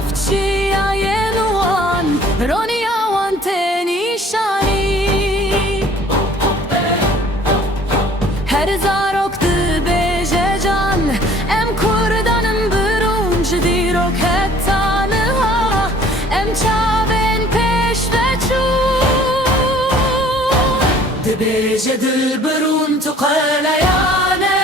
نفچیا ینوان رونیا وان تنیشانی her zarok dibêje can em kurdanın birûnc dîrok hettanıha em çavên pêş veçû dibêje dilbirûn tu qeleyane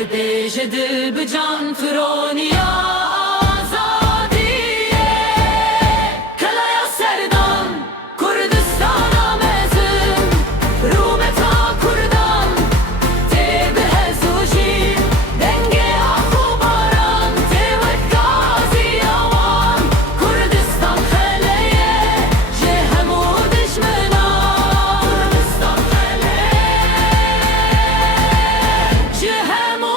dibêje dil bi can fironiya azadiye kelaya serdan Kurdistana mezin Rumeta Kurdan tê bi hezû jîn dengeya xwe baran tê wek gaziya wan Kurdistan xeleye ji hemû dijminan Kurdistan xeleye ji hemû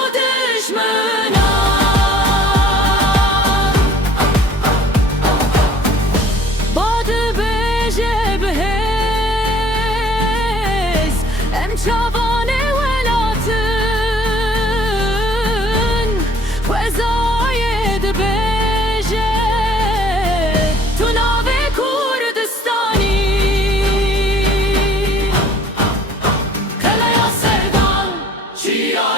çavane welatın Xwezayê dibêje tu navê Kurdistanî Keleya serdan çiya